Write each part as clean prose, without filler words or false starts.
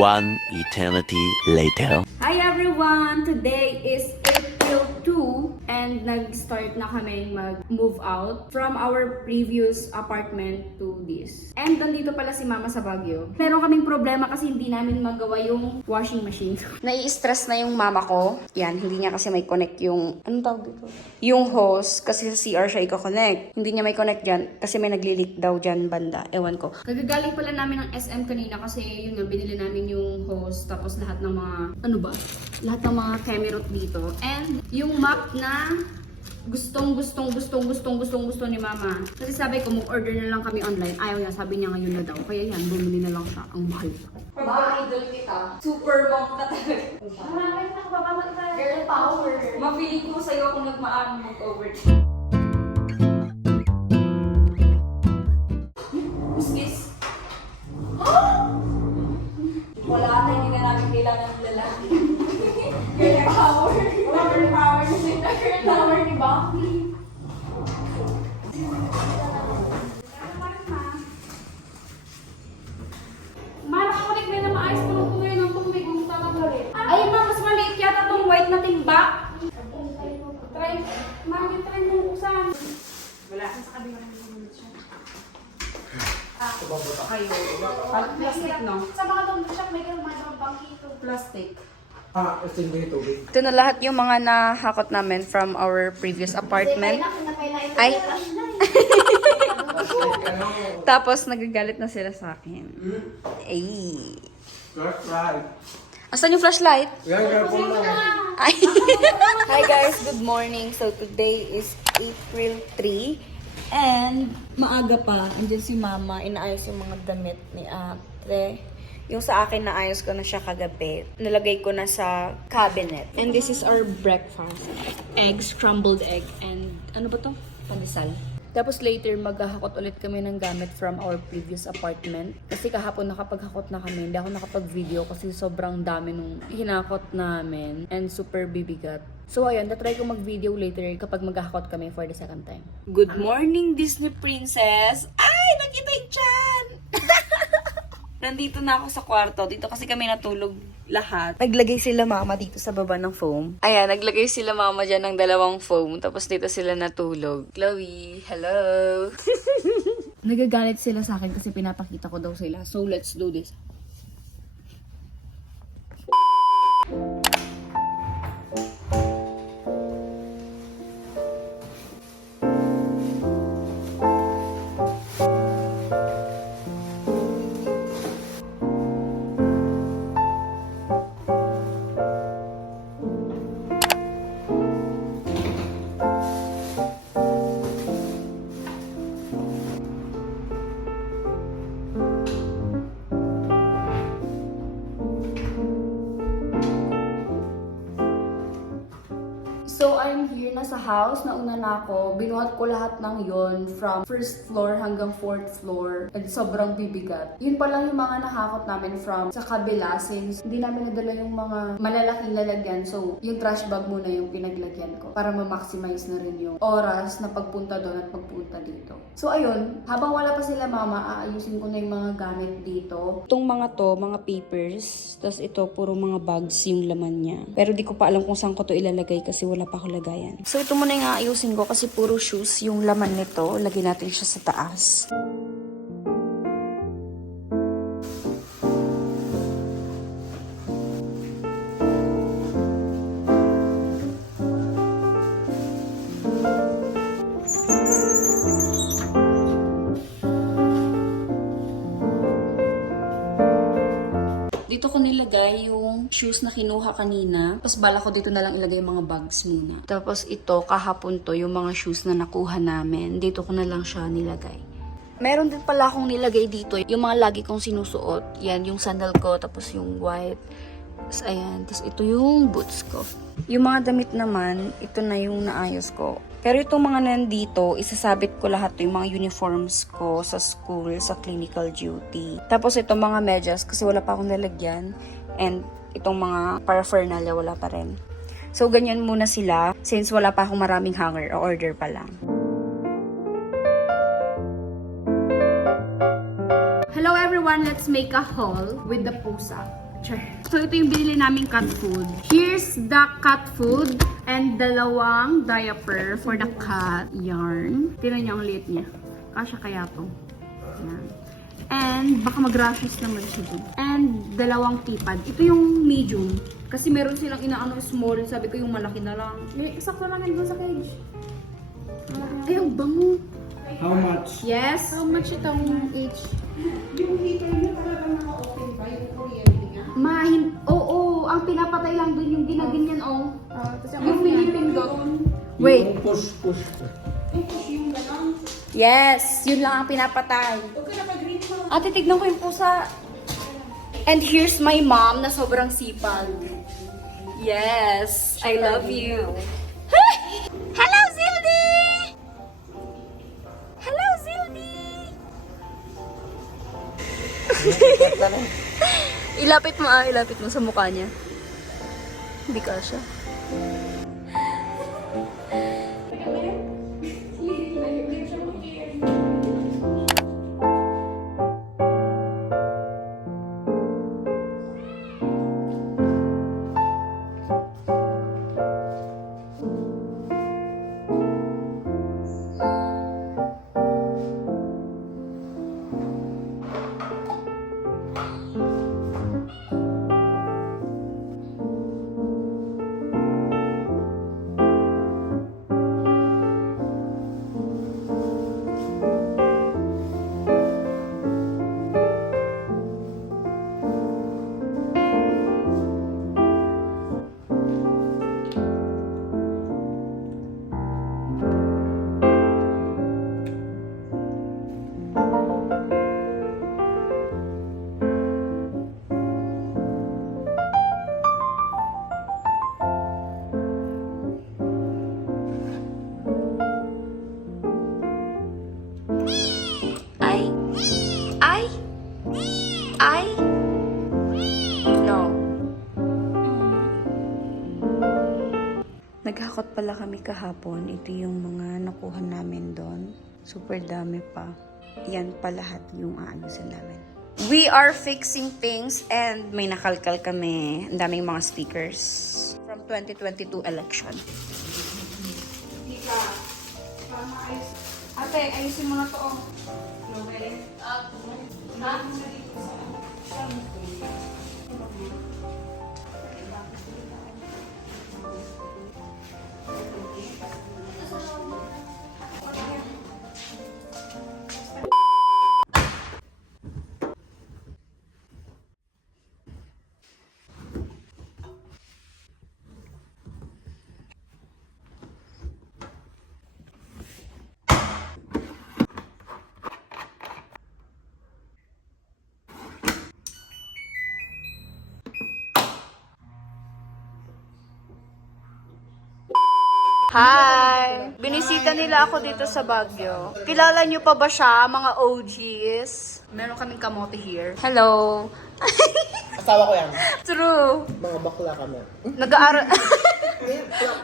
One eternity later. Hi everyone! Today is April 2 and nag-start na kami mag-move out from our previous apartment to this. And nandito pala si Mama sa Baguio. Meron kaming problema kasi hindi namin magawa yung washing machine. Nai-stress na yung mama ko. Yan, hindi niya kasi may connect yung, anong tawag dito? Yung hose, kasi sa CR siya i-connect. Hindi niya may connect dyan kasi may nagli-leak daw dyan banda. Ewan ko. Kagagaling pala namin ng SM kanina kasi yun nga, binili namin yung hose tapos lahat ng mga, ano ba? Lahat ng mga kemerot dito. And yung map na gustong gusto ni Mama. Kasi sabi ko, mag-order na lang kami online. Ayaw niya, sabi niya ngayon na daw. Kaya yan, bumili na lang siya. Ang mahal pa. Pag-idol kita, super mom ka talaga. Marami na kababa tayo. Girl power. Mapiling ko sa'yo kung nagmaano mag-over. Miss? Wala na, hindi na namin kailangan ng lalaki. Girl power. Wala girl power na sila. Girl power, di ba? Nakakulik na na maayos ko nung ngayon ang tumig. Kung tama ko rin. Ay, ma, mas maliit yata itong white na timba. Try, mami, try mong buksan. Wala. Sa kabila ng mga siya. Kayo. Plastic, no? Sa mga doon shop, may ganun mga bangkito. Plastic. Sting ba yung tubig? Ito na lahat yung mga nahakot namin from our previous apartment. Ay. Tapos nagagalit na sila sa akin. Ay. Flashlight. Asan yung flashlight? Yan, po mo. Ay. Hi guys, good morning. So today is April 3 and maaga pa. Andiyan si Mama, inaayos yung mga damit ni Ate. Yung sa akin naayos ko na siya kagabi. Nalagay ko na sa cabinet. And this is our breakfast. Egg, scrambled egg, and ano ba to? Pandesal. Tapos later, maghahakot ulit kami ng gamit from our previous apartment. Kasi kahapon nakapaghakot na kami. Hindi ako nakapag-video kasi sobrang dami nung hinakot namin. And super bibigat. So ayun, tatry ko mag-video later kapag maghahakot kami for the second time. Good morning, Disney Princess! Ay! Nakita yung chan! Nandito na ako sa kwarto. Dito kasi kami natulog lahat. Naglagay sila mama dito sa baba ng foam. Ayan, naglagay sila mama dyan ng dalawang foam. Tapos dito sila natulog. Chloe, hello! Nagagalit sila sa akin kasi pinapakita ko daw sila. So, let's do this. So, I'm here na sa house. Nauna na ako. Binuhat ko lahat ng yon from first floor hanggang fourth floor. At sobrang bibigat. Yun pa lang yung mga nahakot namin from sa kabila since hindi namin nadala yung mga malalaking lalagyan. So, yung trash bag muna yung pinaglagyan ko para ma-maximize na rin yung oras na pagpunta doon at pagpunta dito. So, ayun. Habang wala pa sila mama, aayusin ko na yung mga gamit dito. Itong mga to, mga papers. Tapos ito, puro mga bags yung laman niya. Pero di ko pa alam kung saan ko to ilalagay kasi wala pa ako lagayan. So ito muna yung aayusin ko kasi puro shoes yung laman nito. Lagyan natin siya sa taas. Dito ko nilagay yung shoes na kinuha kanina. Tapos bala ko dito na lang ilagay yung mga bags muna. Tapos ito, kahapon to, yung mga shoes na nakuha namin. Dito ko na lang siya nilagay. Meron din pala akong nilagay dito. Yung mga lagi kong sinusuot. Yan, yung sandal ko, tapos yung white. Tapos ayan, tapos ito yung boots ko. Yung mga damit naman, ito na yung naayos ko. Pero itong mga nandito, isasabit ko lahat yung mga uniforms ko sa school, sa clinical duty. Tapos itong mga medyas, kasi wala pa akong nalagyan. And itong mga paraphernalia, wala pa rin. So, ganyan muna sila. Since wala pa akong maraming hanger, o-order pa lang. Hello everyone! Let's make a haul with the pusa. Sure. So, ito yung binili naming cat food. Here's the cat food and dalawang diaper for the cat. Yarn. Tingnan niyo ang liit niya. Kasya kaya to. Yan. And baka mag-rashes naman siya dun. And dalawang tipad. Ito yung medium. Kasi meron silang inaano small. Sabi ko yung malaki na lang. Sakto lang yan dun sa cage. Ay, ang bango. How much? Yes. How much itong each? Yung heater niya talagang naka-open pa, yung kuryente niya. Oo, ang pinapatay lang dun yung ginaganyan, oh. Tapos Yung Philippine dot. Wait. Yung push. yung push yung gano'n. Yes, yun lang ang pinapatay. Okay na pag-green mo. Ate, tignan ko yung pusa. And here's my mom na sobrang sipag. Yes, I love you. Hello, Zildi! Hello, Zildi! Ilapit mo sa mukha niya. Hindi ka siya. No. Naghakot pala kami kahapon. Ito yung mga nakuha namin doon. Super dami pa. Yan pa lahat yung aayusin namin. We are fixing things and may nakalkal kami. Ang daming mga stickers from 2022 election. Ate, ayusin mo na to. Okay. Hi! Binisita nila ako dito sa Baguio. Kilala niyo pa ba siya, mga OGs? Meron kaming kamote here. Hello! Asawa ko yan. True! Mga bakla kami. Nag-aaral...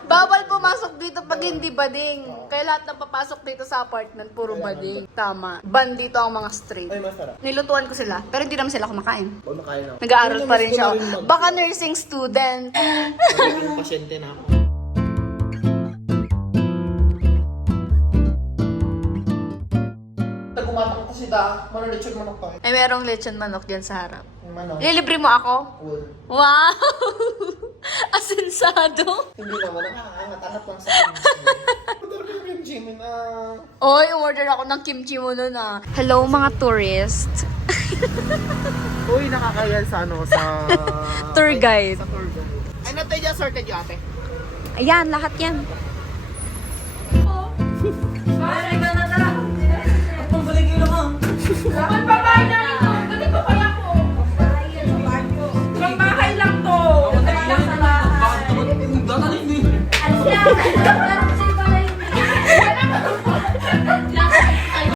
Bawal pumasok dito pag hindi bading. Kaya lahat ng papasok dito sa apartment, puro bading. Tama. Ban dito ang mga straight. Ay, masarap. Nilutuan ko sila, pero hindi naman sila kumakain. Huwag makain ako. Nag-aaral pa rin siya. Baka nursing student. Naging pasyente na ako. Nagumatak ko si Da. Manulitsyon manok pa. Ay, merong lechon manok dyan sa harap. Yung manok. Lilibre mo ako? Cool. Wow! Asensado. Hindi naman. Nakakaangat-angat lang sa kimchi. Order ko yung Jimmy na... Oy, umorder ako ng kimchi mo nun ah. Hello mga tourist. Uy, nakakayal sa ano, sa... Tour guide. Sa tour guide. Ay, natay dyan, sorted yung ate. Ayan, lahat yan. Bye,